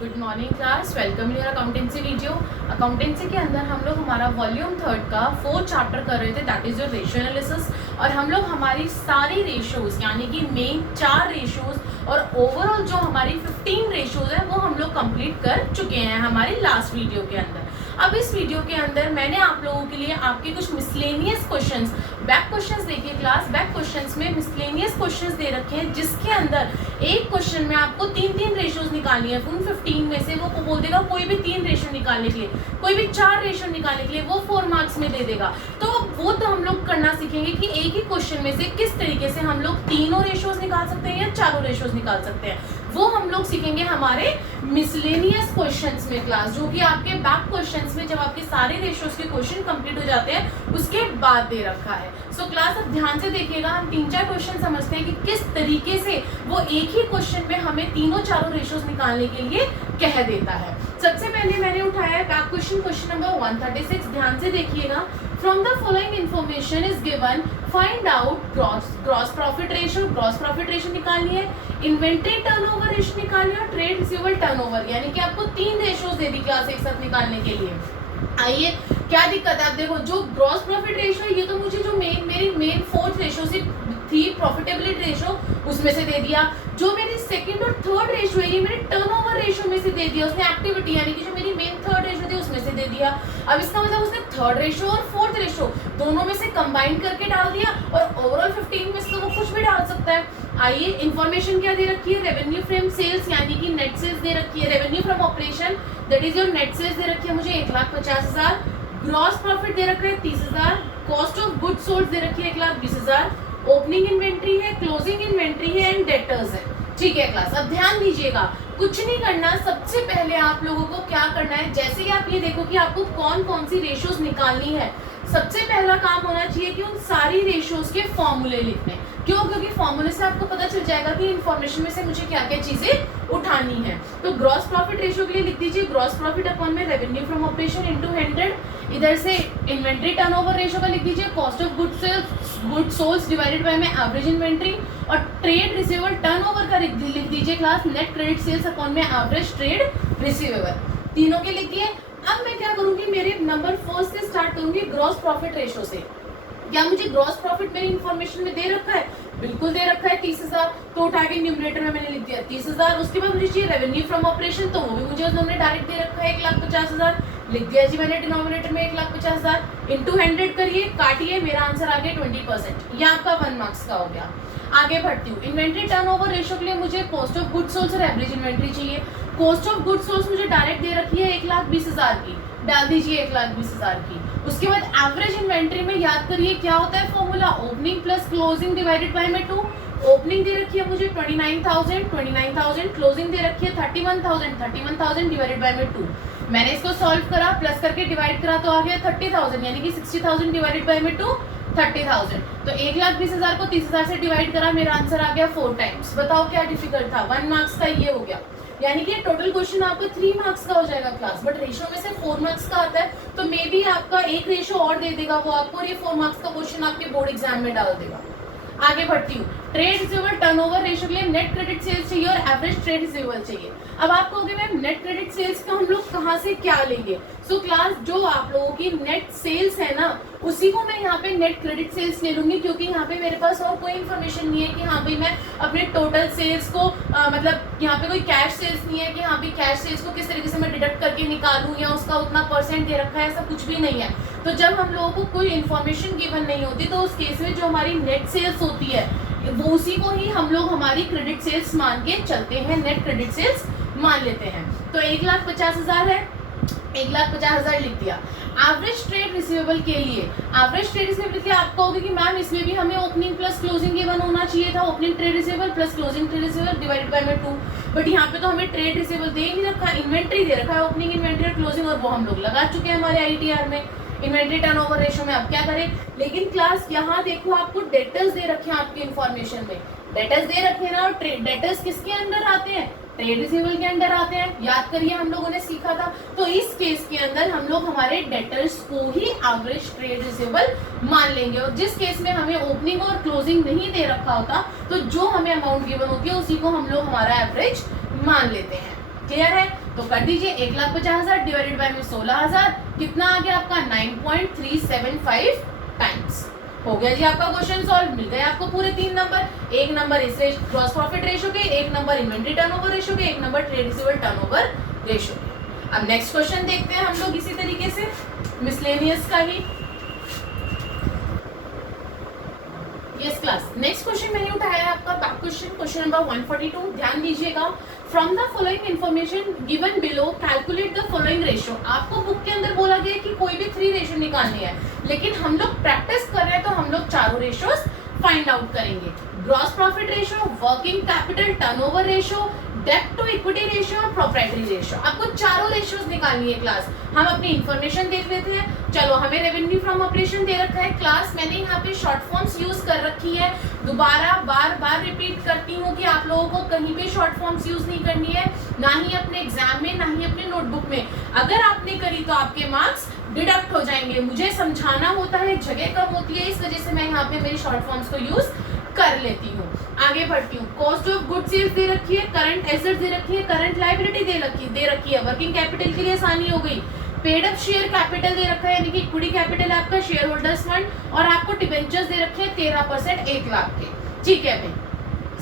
Good morning class, welcome in your accountancy video. Accountancy के अंदर हम लोग हमारा वॉल्यूम 3 का 4th चैप्टर कर रहे थे, that is your ratio analysis. और हम लोग हमारी सारी रेशियोज यानी कि मेन 4 रेशियोज और ओवरऑल जो हमारी 15 रेशियोज है वो हम लोग कंप्लीट कर चुके हैं हमारी लास्ट वीडियो के अंदर। अब इस वीडियो के अंदर मैंने आप लोगों के लिए आपके कुछ मिसलेनियस क्वेश्चंस, बैक क्वेश्चंस देखिए क्लास, बैक क्वेश्चंस में मिसलेनियस क्वेश्चंस दे रखे हैं जिसके अंदर एक क्वेश्चन में आपको 3 रेशियोज निकालनी है। उन 15 में से वो बोल देगा कोई भी 3 रेशियो निकालने के लिए, कोई भी 4 रेशियो निकालने के लिए, वो 4 मार्क्स में दे देगा। तो वो तो हम लोग करना सीखेंगे कि एक ही क्वेश्चन में से किस तरीके से हम लोग तीनों रेशियोज निकाल सकते हैं या चारों रेशियोज निकाल सकते हैं, वो हम लोग सीखेंगे हमारे मिसलेनियस क्वेश्चंस में क्लास, जो कि आपके बैक क्वेश्चंस में जब आपके सारे रेशियोज के क्वेश्चन कंप्लीट हो जाते हैं उसके बाद दे रखा है। सो क्लास अब ध्यान से देखिएगा, हम 3-4 क्वेश्चन समझते हैं कि किस तरीके से वो एक ही क्वेश्चन में हमें तीनों चारों रेशियोज निकालने के लिए कह देता है। सबसे पहले मैंने उठाया है बैक क्वेश्चन, क्वेश्चन नंबर 136। ध्यान से देखिएगा, from the following information is given, find out gross profit ratio. Gross profit ratio निकालनी है, इन्वेंटरी टर्नओवर रेशियो निकालनी है और ट्रेड रिसीवेबल टर्नओवर, यानी कि आपको 3 रेशियोज दे दी क्लास एक साथ निकालने के लिए। आइए क्या दिक्कत है, आप देखो जो ग्रॉस प्रॉफिट रेशियो है ये तो मुझे जो मेरी मेन 4th रेशियो से थी, प्रॉफिटेबिलिटी रेशियो, उसमें से दे दिया। जो मेरी सेकंड और थर्ड रेशियो है ये मेरे टर्नओवर रेशियो में से दे दिया उसने, एक्टिविटी यानी कि जो मेरी मेन 3rd रेशियो थी उसमें से दे दिया। अब इसका मतलब उसने 3rd रेशियो और 4th रेशियो दोनों में से कंबाइन करके डाल दिया और ओवरऑल 15 में से तो वो कुछ भी डाल सकता है। आइए इंफॉर्मेशन क्या दे रखी है, रेवेन्यू फ्रॉम सेल्स यानी कि नेट सेल्स दे रखी है, revenue from operation that is your net sales दे रखी है मुझे 1,50,000, ग्रॉस प्रॉफिट दे रखा है 30,000, कॉस्ट ऑफ गुड्स सोल्ड दे रखी है 1,20,000, ओपनिंग इन्वेंट्री है, क्लोजिंग इन्वेंट्री है एंड डेटर्स है। ठीक है क्लास, अब ध्यान दीजिएगा, कुछ नहीं करना, सबसे पहले आप लोगों को क्या करना है, जैसे ही आप ये देखो कि आपको कौन कौन सी रेशियोज निकालनी है, सबसे पहला काम होना चाहिए कि उन सारी रेशियोज के फॉर्मूले लिखने। क्यों? क्योंकि फॉर्मूले से आपको पता चल जाएगा कि इन्फॉर्मेशन में से मुझे क्या क्या चीजें उठानी है। तो ग्रॉस प्रॉफिट रेशियो के लिए लिख दीजिए ग्रॉस प्रॉफिट अपॉन में रेवेन्यू फ्रॉम ऑपरेशन इनटू 100। इधर से इन्वेंट्री टर्नओवर रेशियो का लिख दीजिए cost of goods sold divided by में एवरेज इन्वेंट्री, और ट्रेड रिसीवेबल टर्नओवर का लिख दीजिए class net credit sales upon में एवरेज ट्रेड रिसीवेबल। तीनों के लिख दिए। अब मैं क्या करूंगी, मेरे नंबर 1 से स्टार्ट करूंगी ग्रॉस प्रॉफिट रेशियो से। क्या मुझे ग्रॉस प्रॉफिट मेरी इन्फॉर्मेशन में दे रखा है? बिल्कुल दे रखा है 30,000, तो उठा के न्यूमरेटर में मैंने लिख दिया 30,000। उसके बाद मुझे चाहिए रेवेन्यू फ्रॉम ऑपरेशन, तो वो भी मुझे उन्होंने डायरेक्ट दे रखा है 1,50,000, लिख दिया जी मैंने डिनोमिनेटर में 1,50,000 इंटू 100 करिए, काटिए, मेरा आंसर आ गया 20%। ये आपका 1 मार्क्स का हो गया। आगे बढ़ती हूँ, इन्वेंट्री टर्नओवर रेशियो के लिए मुझे कॉस्ट ऑफ गुड्स सोल्ड और एवरेज इन्वेंट्री चाहिए। कॉस्ट ऑफ गुड्स सोल्ड मुझे डायरेक्ट दे रखी है 1,20,000 की, डाल दीजिए 1,20,000 की। उसके बाद एवरेज इन्वेंट्री में याद करिए क्या होता है formula, opening plus closing divided by में 2। ओपनिंग दे रखी है मुझे 29,000, क्लोजिंग दे रखी है 31,000 डिवाइडेड बाय में 2। मैंने इसको सॉल्व करा, प्लस करके डिवाइड करा तो आ गया 30,000, यानी कि 60,000 डिवाइडेड बाय में 2 30,000। तो 1,20,000 को 30,000 से डिवाइड करा, मेरा आंसर आ गया 4 टाइम्स। बताओ क्या डिफिकल्ट था, 1 मार्क्स का ये हो गया। यानी कि टोटल क्वेश्चन आपका 3 मार्क्स का हो जाएगा क्लास, बट रेशियो में से 4 मार्क्स का आता है, तो मे बी आपका एक रेशियो और दे देगा वो आपको, और ये 4 मार्क्स का क्वेश्चन आपके बोर्ड एग्जाम में डाल देगा। आगे बढ़ती हूँ, ट्रेड रिसीवेबल टर्नओवर रेशियो के लिए नेट क्रेडिट सेल्स चाहिए और एवरेज ट्रेड रिसीवेबल चाहिए। अब आप कहोगे मैम नेट क्रेडिट सेल्स का हम लोग कहाँ से क्या लेंगे? सो क्लास जो आप लोगों की नेट सेल्स है ना, उसी को मैं यहाँ पे नेट क्रेडिट सेल्स ले लूंगी, क्योंकि यहाँ पे मेरे पास और कोई इन्फॉर्मेशन नहीं है कि हाँ भाई मैं अपने टोटल सेल्स को मतलब यहाँ पे कोई कैश सेल्स नहीं है कि हाँ भाई कैश सेल्स को किस तरीके से मैं डिडक्ट करके निकालूं या उसका उतना % दे रखा है, ऐसा कुछ भी नहीं है। तो जब हम लोगों को कोई इन्फॉर्मेशन गिवन नहीं होती तो उस केस में जो हमारी नेट सेल्स होती है वो उसी को ही हम लोग हमारी क्रेडिट सेल्स मान के चलते हैं, नेट क्रेडिट सेल्स मान लेते हैं। तो 1,50,000 है, 1,50,000 लिख दिया। एवरेज ट्रेड रिसीवेबल के लिए, एवरेज ट्रेड रिसीवेबल के लिए आप कहोगे कि मैम इसमें भी हमें ओपनिंग प्लस क्लोजिंग गिवन होना चाहिए था, opening trade receivable plus closing trade receivable divided by में 2, बट यहाँ पे तो हमें ट्रेड रिसीवेबल दे ही नहीं रखा, इन्वेंट्री दे रखा है, ओपनिंग इन्वेंट्री और क्लोजिंग, और वो हम लोग लगा चुके हैं हमारे ITR में इन्वेंट्री टर्नओवर रेशियो में। अब क्या करें, लेकिन क्लास यहाँ देखो आपको डेटर्स दे रखे हैं आपके इन्फॉर्मेशन में, डेटर्स दे रखे हैं ना, और डेटर्स किसके अंदर आते हैं, ट्रेड रिसीवेबल के अंदर आते हैं, याद करिए हम लोगों ने सीखा था। तो इस केस के अंदर हम लोग हमारे डेटर्स को ही एवरेज ट्रेड रिसीवेबल मान लेंगे, और जिस केस में हमें ओपनिंग और क्लोजिंग नहीं दे रखा होता तो जो हमें अमाउंट गिवन होती है उसी को हम लोग हमारा एवरेज मान लेते हैं। क्लियर है? तो कर दीजिए 1,50,000 डिवाइडेड बाय में 16,000 कितना आ गया आपका 9.375 टाइम्स। हो गया जी आपका क्वेश्चन सॉल्व। मिल गए आपको पूरे 3 नंबर, एक नंबर इस ग्रॉस प्रॉफिट रेशियो के, एक नंबर इन्वेंटरी टर्नओवर रेशियो के, एक number trade receivable turnover ratio के। अब नेक्स्ट क्वेश्चन देखते हैं हम लोग इसी तरीके से मिसलेनियस का ही। यस क्लास, नेक्स्ट क्वेश्चन मैंने उठाया है आपका बैक क्वेश्चन, क्वेश्चन नंबर 142। ध्यान दीजिएगा, from the following information given below calculate the following ratio. आपको बुक के अंदर बोला गया कि कोई भी 3 रेशियो निकालनी है, लेकिन हम लोग प्रैक्टिस कर रहे हैं तो हम लोग चारों रेशियोस फाइंड आउट करेंगे। Gross profit ratio, working capital turnover ratio, डेब्ट टू इक्विटी रेशियो और प्रोप्राइटरी रेशियो। आपको चारों रेशियोस निकालनी है क्लास। हम अपनी इंफॉर्मेशन देख लेते हैं। चलो, हमें रेवेन्यू फ्रॉम ऑपरेशन दे रखा है क्लास। मैंने यहाँ पे शॉर्ट फॉर्म्स यूज कर रखी है। दोबारा बार बार रिपीट करती हूँ कि आप लोगों को कहीं पे शॉर्ट फॉर्म्स यूज नहीं करनी है, ना ही अपने एग्जाम में, ना ही अपने नोटबुक में। अगर आपने करी तो आपके मार्क्स डिडक्ट हो जाएंगे। मुझे समझाना होता है, जगह कम होती है, इस वजह से मैं यहाँ पे मेरी शॉर्ट फॉर्म्स को यूज कर लेती हूँ। आगे बढ़ती हूँ। कॉस्ट ऑफ गुड सेल्स दे रखी है, करंट एसेट्स दे रखी है, करंट लायबिलिटी दे रखी है, वर्किंग कैपिटल के लिए आसानी हो गई। पेड अप शेयर कैपिटल दे रखा है, यानी कि इक्विटी कैपिटल आपका शेयर होल्डर्स फंड, और आपको डिबेंचर्स दे रखे हैं 13% 1 लाख के। ठीक है भाई,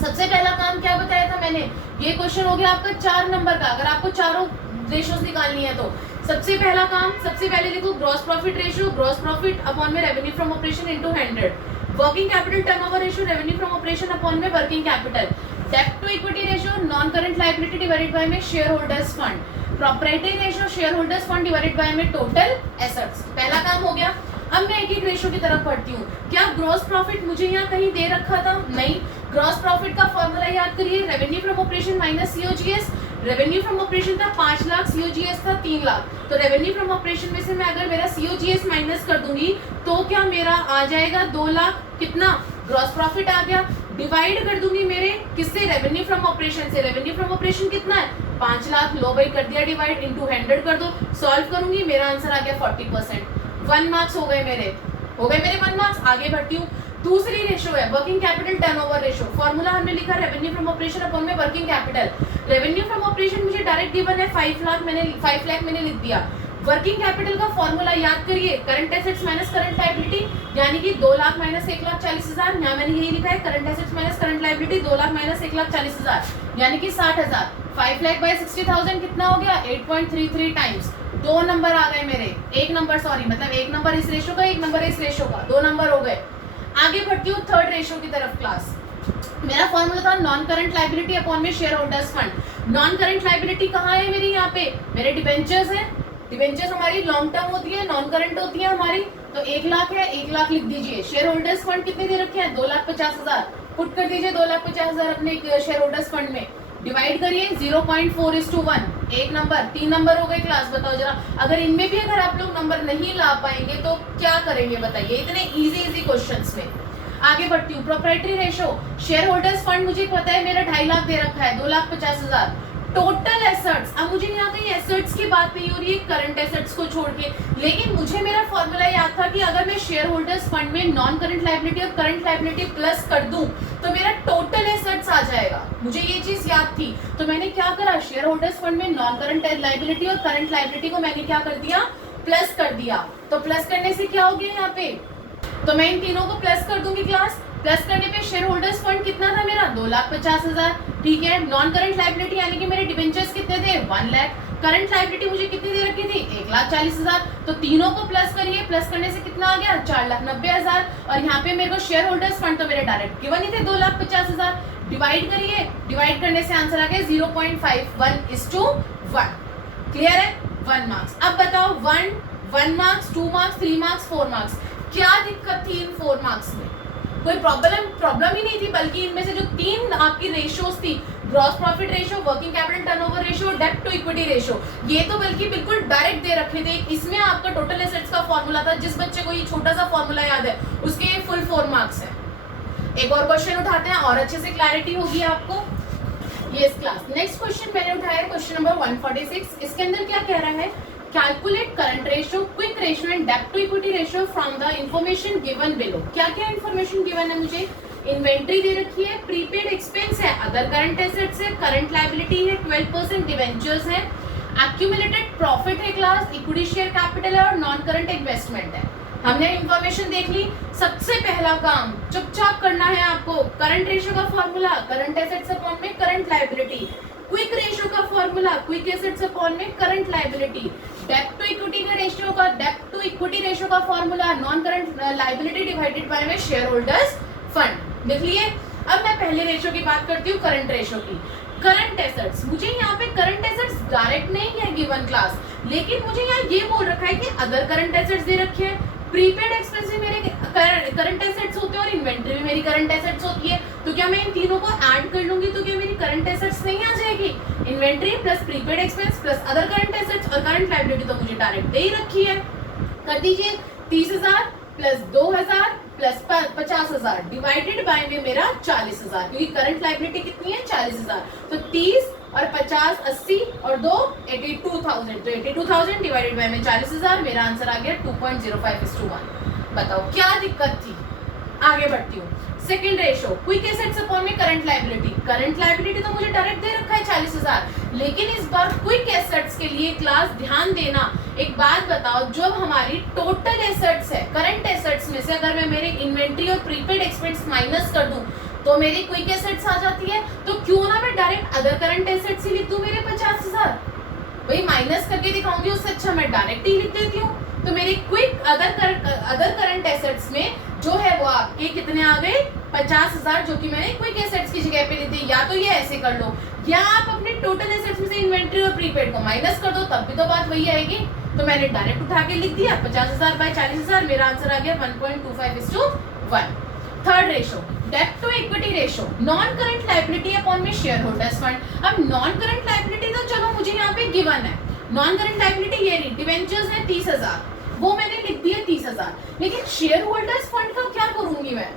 सबसे पहला काम क्या बताया था मैंने, ये क्वेश्चन हो गया आपका 4 नंबर का। अगर आपको चारों रेशियोस निकालनी है तो सबसे पहला काम, सबसे पहले देखो gross profit ratio, gross profit upon में revenue from operation into 100, working capital turnover ratio, revenue from operation upon में वर्किंग कैपिटल, डेब्ट to equity ratio, non current liability divided by में share holders fund, property ratio, share holders fund divided by में total assets. पहला काम हो गया। अब मैं एक एक रेशियो की तरफ बढ़ती हूँ। क्या ग्रॉस प्रॉफिट मुझे यहाँ कहीं दे रखा था? नहीं। ग्रॉस प्रॉफिट का फॉर्मूला याद करिए, revenue from operation minus COGS. Revenue from operation था 5 लाख, सीओजीएस था 3 लाख। तो रेवेन्यू फ्रॉम ऑपरेशन में से मैं अगर मेरा सीओजीएस माइनस कर दूंगी तो क्या मेरा आ जाएगा 2 लाख, कितना ग्रॉस प्रॉफिट आ गया। डिवाइड कर दूंगी मेरे किससे, रेवेन्यू फ्रॉम ऑपरेशन से। रेवेन्यू फ्रॉम ऑपरेशन कितना है 5 लाख, लो भाई कर दिया डिवाइड, इनटू 100 कर दो। सॉल्व करूंगी, मेरा आंसर आ गया 40%। 1 मार्क्स हो गए मेरे 1 मार्क्स। आगे बढ़ती हूँ। दूसरी रेशियो है working capital turnover ratio. Formula हमने लिखा रेवेन्यू फ्रॉम ऑपरेशन अपॉन में working capital. Revenue from operation मुझे डायरेक्ट गिवन है 5 लाख, मैंने 5 लाख मैंने लिख दिया। वर्किंग कैपिटल का फॉर्मूला याद करिए, current assets minus current liability, यानी कि 2 लाख माइनस 1,40,000। यहाँ मैंने यही लिखा है current assets minus current liability, 2 lakh minus 1,40,000 यानी कि 60,000। 5 लाख बाय 60,000 कितना हो गया 8.33 टाइम्स। 2 नंबर आ गए मेरे, 1 नंबर सॉरी, मतलब 1 नंबर इस रेशियो का, 1 नंबर इस रेशियो का, 2 नंबर हो गए। आगे बढ़ती हूँ थर्ड रेशियो की तरफ क्लास। मेरा फॉर्मूला था नॉन करंट लायबिलिटी अपॉन में share holders fund. Non current liability कहाँ है मेरी, यहाँ पे मेरे डिबेंचर्स है। डिबेंचर्स हमारी लॉन्ग टर्म होती है, नॉन करंट होती है हमारी। तो 1 लाख है, 1 लाख लिख दीजिए। शेयर होल्डर्स फंड कितने दे रखे हैं 2,50,000, पुट कर दीजिए 2,50,000 अपने शेयर होल्डर्स फंड में। डिवाइड करिए 0.4:1, 1 नंबर, 3 नंबर हो गए क्लास। बताओ जरा, अगर इनमें भी अगर आप लोग नंबर नहीं ला पाएंगे तो क्या करेंगे बताइए, इतने इजी क्वेश्चंस में। आगे बढ़ती हूँ। Proprietary ratio, share holders fund मुझे पता है मेरा 2.5 लाख दे रखा है, 2,50,000। टोटल एसेट्स, अब मुझे यहाँ कहीं एसेट्स की बात नहीं हो रही है करंट एसेट्स को छोड़ के, लेकिन मुझे मेरा फॉर्मूला याद था कि अगर मैं शेयर होल्डर्स फंड में नॉन करंट लायबिलिटी और करंट लायबिलिटी प्लस कर दूं तो मेरा टोटल एसेट्स आ जाएगा। मुझे ये चीज याद थी, तो मैंने क्या करा, शेयर होल्डर्स फंड में नॉन करंट लायबिलिटी और करंट लायबिलिटी को मैंने क्या कर दिया, प्लस कर दिया। तो प्लस करने से क्या हो गया यहाँ पे, तो मैं इन तीनों को प्लस कर दूंगी क्लास। प्लस करने पे शेयर होल्डर्स फंड कितना था मेरा 2,50,000, ठीक है। नॉन करंट लायबिलिटी यानी कि मेरे डिबेंचर्स कितने थे 1 लाख। करंट लायबिलिटी मुझे कितनी दे रखी थी 1,40,000। तो तीनों को प्लस करिए, प्लस करने से कितना आ गया 4,90,000। और यहाँ पे मेरे को शेयर होल्डर्स फंड तो मेरे डायरेक्ट गिवन ही थे 2,50,000। डिवाइड करिए, डिवाइड करने से आंसर आ गया 0.51:1। क्लियर है, 1 मार्क्स। अब बताओ 1 मार्क्स, 2 मार्क्स, 3 मार्क्स, 4 मार्क्स, क्या दिक्कत थी इन 4 मार्क्स में? कोई प्रॉब्लम ही नहीं थी, बल्कि इनमें से जो 3 आपकी रेशियोज थी, gross profit ratio, working capital turnover ratio, डेब्ट टू इक्विटी रेशियो, ये तो बल्कि बिल्कुल डायरेक्ट दे रखे थे। इसमें आपका टोटल एसेट्स का फॉर्मूला था। जिस बच्चे को ये छोटा सा फॉर्मूला याद है उसके ये फुल 4 मार्क्स है। एक और क्वेश्चन उठाते हैं और अच्छे से क्लैरिटी होगी आपको। यस क्लास, नेक्स्ट क्वेश्चन मैंने उठाया है क्वेश्चन नंबर 146। इसके अंदर क्या कह रहा है, calculate current ratio, quick ratio and डेब्ट to equity ratio from the information given below. क्या क्या इंफॉर्मेशन गिवन है मुझे, इन्वेंट्री दे रखी है, प्रीपेड एक्सपेंस है, अदर करंट एसेट्स है, करंट लायबिलिटी है, 12% डिवेंचर्स है, एक्यूमुलेटेड प्रॉफिट है क्लास, इक्विटी शेयर कैपिटल है और नॉन करंट इन्वेस्टमेंट है। हमने इंफॉर्मेशन देख ली। सबसे पहला काम चुपचाप करना है आपको, करंट रेशियो का फॉर्मूला, करंट एसेट्स अपॉन में करंट लायबिलिटी, क्विक रेशियो का फॉर्मूला, क्विक एसेट्स अपॉन में करंट लायबिलिटी, डेब्ट टू इक्विटी का रेशियो का, डेब्ट टू इक्विटी रेशियो का formula, non current liability divided by में शेयर होल्डर्स फंड। देख लिए। अब मैं पहले रेशियो की बात करती हूँ, करंट रेशियो की। करंट एसेट्स, मुझे यहाँ पे करंट एसेट्स डायरेक्ट नहीं है गिवन क्लास, लेकिन मुझे यहाँ ये बोल रखा है कि अदर करंट एसेट्स दे रखे हैं, प्रीपेड एक्सपेंस भी मेरे करंट एसेट्स होते हैं और इन्वेंट्री भी मेरी करंट एसेट्स होती है। तो क्या मैं इन तीनों को ऐड कर लूंगी तो क्या मेरी करंट एसेट्स नहीं आ जाएगी? Inventory plus prepaid expense plus other current assets और करंट लायबिलिटी तो मुझे डायरेक्ट दे ही रखी है। कर दीजिए। 30,000 प्लस 2,000 प्लस 50,000 डिवाइडेड बाय में मेरा 40,000, क्योंकि करंट लायबिलिटी कितनी है? 40,000। तो 30 और 50 80 और 2 82,000, तो 82,000 डिवाइडेड बाय में 40,000, मेरा आंसर आ गया 2.05:1। बताओ क्या दिक्कत थी? आगे बढ़ती हूँ। Second ratio, quick assets upon में करंट लायबिलिटी। करंट लायबिलिटी तो मुझे डायरेक्ट दे रखा है 40,000, लेकिन इस बार क्विक एसेट्स के लिए क्लास ध्यान देना। एक बात बताओ, जब हमारी टोटल एसेट्स है, करंट एसेट्स में से अगर मैं मेरे इन्वेंट्री और प्रीपेड एक्सपेंस माइनस कर दूं तो मेरी क्विक एसेट्स आ जाती है। तो क्यों ना मैं डायरेक्ट अदर करंट एसेट्स ही लिख दूं मेरे 50,000। भाई माइनस करके दिखाऊंगी, उससे अच्छा मैं डायरेक्ट ही लिख देती हूँ। तो मेरी क्विक अदर करंट एसेट्स में जो है वो आपके कितने आ गए? 50,000, जो कि मैंने क्विक एसेट्स की जगह पे ली थी। या तो ये ऐसे कर लो, या आप अपने टोटल एसेट्स में से इन्वेंट्री और प्रीपेड को माइनस कर दो, तब भी तो बात वही आएगी। तो मैंने डायरेक्ट उठा के लिख दिया 50,000 बाय 40,000, मेरा आंसर आ गया 1.25:1। थर्ड रेशो, डेब्ट to equity ratio, non current liability upon में शेयर होल्डर्स फंड। अब नॉन करंट लायबिलिटी तो चलो मुझे यहाँ पे गिवन है, नॉन करंट लायबिलिटी ये रही, डिवेंचर्स है 30,000, वो मैंने लिख दिया 30,000। लेकिन शेयर होल्डर्स फंड का क्या करूंगी मैं?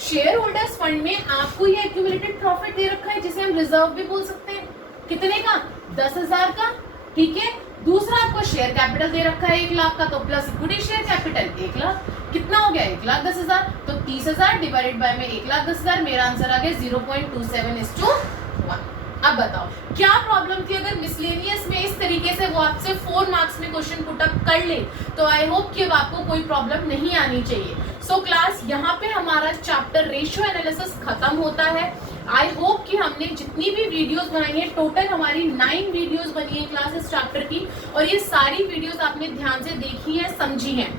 शेयर होल्डर्स फंड में आपको ये एक्यूमुलेटेड प्रॉफिट दे रखा है, जिसे हम रिजर्व भी बोल सकते हैं। कितने का? 10,000 का। ठीक है। दूसरा आपको शेयर कैपिटल दे रखा है 1 लाख का, तो plus equity share capital 1 lakh, कितना हो गया? 1,10,000। तो 30,000 डिवाइडेड बाय में 1,10,000, मेरा आंसर आ गया 0.27:1। अब बताओ क्या प्रॉब्लम थी? अगर मिसलेनियस में इस तरीके से वो आपसे 4 मार्क्स में क्वेश्चन पुट अप कर ले तो आई होप कि अब आपको कोई प्रॉब्लम नहीं आनी चाहिए। सो क्लास यहाँ पे हमारा चैप्टर रेशियो एनालिसिस खत्म होता है। आई होप कि हमने जितनी भी वीडियोस बनाई है, टोटल हमारी 9 वीडियोस बनी है क्लास इस चैप्टर की, और ये सारी वीडियोस आपने ध्यान से देखी है, समझी है।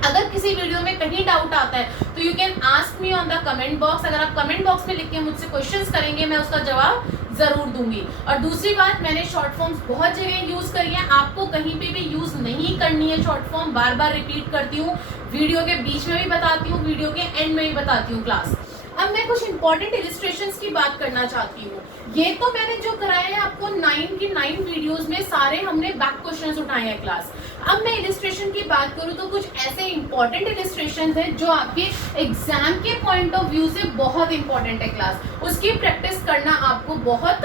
अगर किसी वीडियो में कहीं डाउट आता है तो you can ask me on the comment box. अगर आप कमेंट बॉक्स में लिख के मुझसे क्वेश्चंस करेंगे, मैं उसका जवाब जरूर दूंगी। और दूसरी बात, मैंने शॉर्ट फॉर्म्स बहुत जगह यूज करी है, आपको कहीं पे भी यूज नहीं करनी है शॉर्ट फॉर्म। बार बार रिपीट करती हूँ, वीडियो के बीच में भी बताती हूँ, वीडियो के एंड में भी बताती हूँ क्लास। अब मैं कुछ इंपॉर्टेंट इलिस्ट्रेशंस की बात करना चाहती हूँ। ये तो मैंने जो कराया है आपको 9 की 9 वीडियोस में सारे हमने बैक क्वेश्चंस उठाए हैं क्लास। अब मैं इलिस्ट्रेशन की बात करूँ तो कुछ ऐसे इंपॉर्टेंट इलिस्ट्रेशंस हैं जो आपके एग्जाम के पॉइंट ऑफ व्यू से बहुत इंपॉर्टेंट है क्लास। उसकी प्रैक्टिस करना आपको बहुत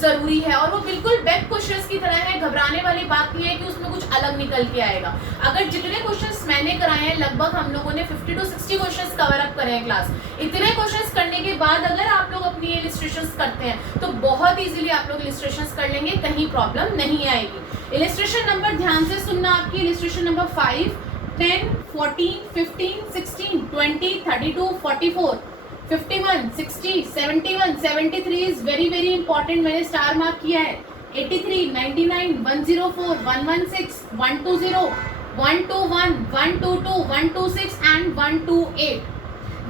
जरूरी है, और वो बिल्कुल बैक क्वेश्चंस की तरह है। घबराने वाली बात नहीं है कि उसमें कुछ अलग निकल के आएगा। अगर जितने क्वेश्चंस मैंने कराए हैं, लगभग हम लोगों ने 50 to 60 क्वेश्चंस कवर अप करे हैं क्लास। इतने क्वेश्चंस करने के बाद अगर आप लोग अपनी इलिस्ट्रेशंस करते हैं तो बहुत इजीली आप लोग इलिस्ट्रेशंस कर लेंगे, कहीं प्रॉब्लम नहीं आएगी। इलिस्ट्रेशन नंबर ध्यान से सुनना, आपकी illustration number 5, 10, 14, 15, 16, 20, 32, 44, 51, 60, 71, 73 is very very important, मैंने स्टार मार्क किया है। 83, 99, 104, 116, 120, 121, 122, 126 एंड 128।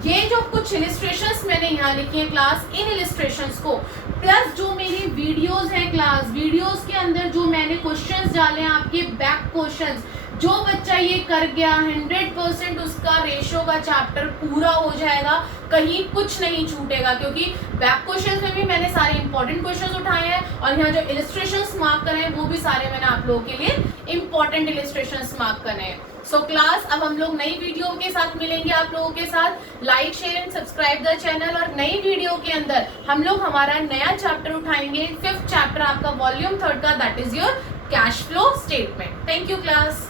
ये जो कुछ इलिस्ट्रेशंस मैंने यहाँ लिखी है क्लास, इन इलिस्ट्रेशंस को प्लस जो मेरी वीडियोस हैं क्लास, वीडियोस के अंदर जो मैंने क्वेश्चंस डाले हैं आपके बैक क्वेश्चंस, जो बच्चा ये कर गया 100% उसका रेशियो का चैप्टर पूरा हो जाएगा, कहीं कुछ नहीं छूटेगा। क्योंकि बैक क्वेश्चंस में भी मैंने सारे इंपॉर्टेंट क्वेश्चंस उठाए हैं, और यहाँ जो इलिस्ट्रेशंस मार्क करे हैं वो भी सारे मैंने आप लोगों के लिए इंपॉर्टेंट इलिस्ट्रेशंस मार्क करे हैं। सो क्लास, अब हम लोग नई वीडियो के साथ मिलेंगे आप लोगों के साथ। Like share and subscribe the channel. और नई वीडियो के अंदर हम लोग हमारा नया चैप्टर उठाएंगे, 5th चैप्टर आपका वॉल्यूम 3 का, that is your cash flow statement. Thank you class.